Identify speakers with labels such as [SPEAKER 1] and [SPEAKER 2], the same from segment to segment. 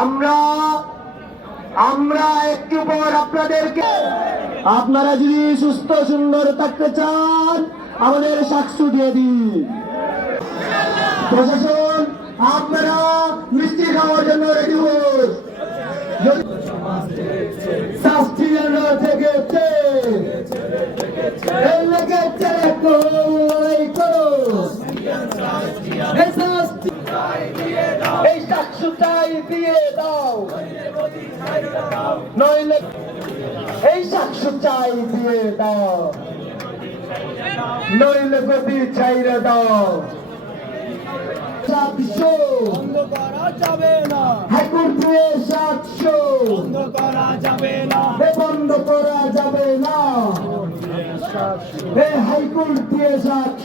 [SPEAKER 1] আমরা আমরা একটু পর আপনাদেরকে, আপনারা যদি সুস্থ, সুন্দর থাকতে চান, আমাদের সাক্ষী দিয়ে দিন। প্রশাসন, আপনারা মিষ্টি খাওয়ার জন্য রেডি যদি- শাস্তি লেগেছে লড়াই করো? এই সাক্ষীটাই দিয়ে দাও নইলে এই সাক্ষীটাই দিয়ে দাও নইলে গতি চাইরে দাও সাতশো
[SPEAKER 2] বন্ধ করা যাবে না
[SPEAKER 1] হাইকোর্টে সাতশো
[SPEAKER 2] বন্ধ করা যাবে না
[SPEAKER 1] বন্ধ করা যাবে না এ হাইকোর্ট দিয়ে সাতশো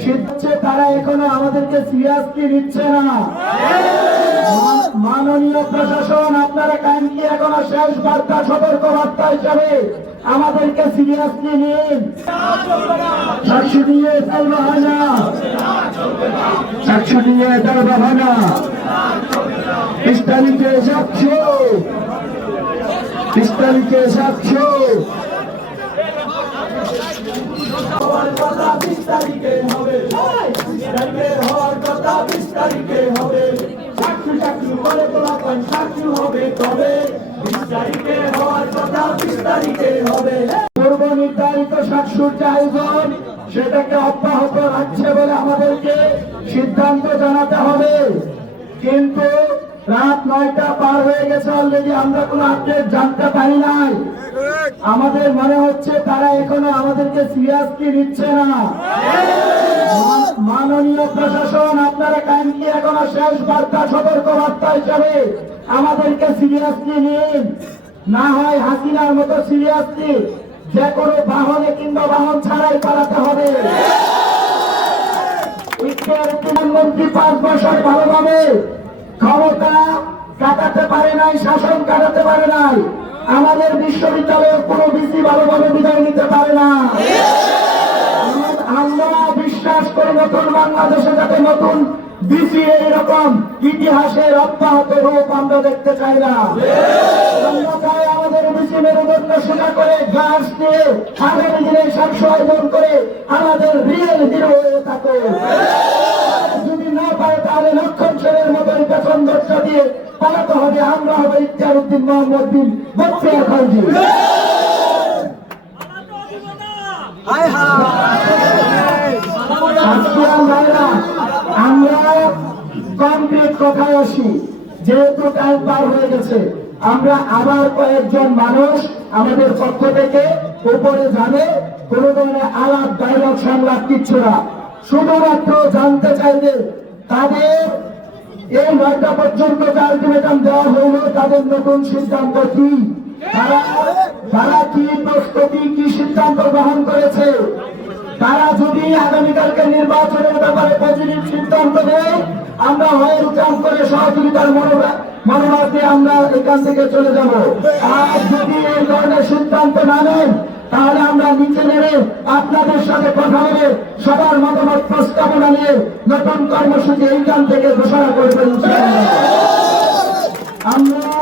[SPEAKER 1] সিদ্ধাচ্ছে তারা এখনও আমাদেরকে সিরিয়াসলি নিচ্ছে না। মাননীয় প্রশাসন, আপনারা কাইন্ডলি এখনও শেষ বার্তা সতর্ক বার্তা হিসাবে আমাদেরকে সিরিয়াসলি নিন? সাক্ষী দিয়ে চলবে হয় না? সাক্ষী দিয়ে চলবে হয় না? বিশ তারিখে সাক্ষ্য। বিশ হবে তবে। হওয়ার কথা হবে। নির্ধারিত সেটাকে অব্যাহত রাখছে বলে আমাদেরকে সিদ্ধান্ত জানাতে হবে। কিন্তু রাত নয়টা পার হয়ে গেছে অলরেডি আমরা কোনো আপডেট জানতে পারি নাই। আমাদের মনে হচ্ছে তারা এখনও আমাদেরকে সিরিয়াসলি নিচ্ছে না। মাননীয় প্রশাসন, আপনারা কাইন্ডলি এখনও শেষ বার্তা সতর্ক বার্তা হিসাবে আমাদেরকে সিরিয়াসলি নিন। না হয় হাসিনার মতো সিরিয়াসলি যে কোনো বাহনে কিংবা বাহন ছাড়াই পালাতে হবে। প্রধানমন্ত্রী পাঁচ বছর ভালোভাবে ক্ষমতা কাটাতে পারে নাই, শাসন কাটাতে পারে নাই। আমাদের বিশ্ববিদ্যালয়ের কোনো বিসি ভালোভাবে বিদায় নিতে পারে না। আমরা করি নতুন বাংলাদেশে যাতে নতুন বিসি এইরকম ইতিহাসের অব্যাহত রূপ আমরা দেখতে চাই না। আমাদের বিসি মেরুদণ্ড করে গাছ দিয়ে আগামী দিনে করে আমাদের রিয়েল হিরো হয়ে থাকে যদি না পারে তাহলে লক্ষণ সেনের মতন পেছন দরজা দিয়ে পালাতে হবে। আমরা হবে উদ্দিন মোহাম্মদ বিন এখন যেহেতু টাইম পার হয়ে গেছে, আমরা আবার কয়েকজন মানুষ আমাদের পক্ষ থেকে উপরে যাবে। কোন ধরনের আলাপ ডায়লগ সংলাপ কিচ্ছু না। শুধুমাত্র জানতে চাইবে তাদের এই নয়টা পর্যন্ত যে আলটিমেটাম দেওয়া হইল তাদের নতুন সিদ্ধান্ত কি? তারা তারা কি প্রস্তুতি, কি সিদ্ধান্ত গ্রহণ করেছে? তারা যদি আগামীকালকে নির্বাচনের ব্যাপারে পজিটিভ সিদ্ধান্ত নেয়, আমরা হয় রুটান করে সহযোগিতার মনোভাব মনোভাব আমরা এখান থেকে চলে যাব আর যদি এই ধরনের সিদ্ধান্ত না নেন, তাহলে আমরা নিচে নেমে আপনাদের সাথে কথা বলে সবার মতামত প্রস্তাবনা নিয়ে নতুন কর্মসূচি এইখান থেকে ঘোষণা করবেন। আমরা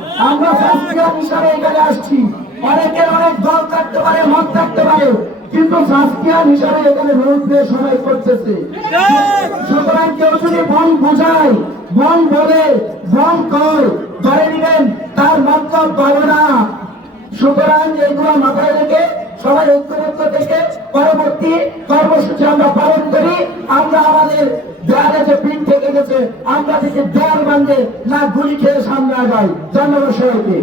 [SPEAKER 1] আমরা সাস্কিয়ান হিসাবে এখানে আসছি। অনেকের অনেক দল থাকতে পারে, মত থাকতে পারে, কিন্তু সাস্কিয়ান হিসাবে এখানে ভোট দিয়ে সবাই করতেছে। সুতরাং কেউ যদি বন বোঝায় বন বলে বন কর ধরে নিবেন, তার মতলব ভালো না। সুতরাং এইগুলো মাথায় রেখে সবাই ঐক্যবদ্ধ থেকে পরবর্তী কর্মসূচি আমরা পালন করি। আমরা আমাদের দেয়ালে যে পিঠ থেকে গেছে, আমরা বান্ধে না গুলি খেয়ে সামনে আগাই ধন্যবাদ সবাইকে।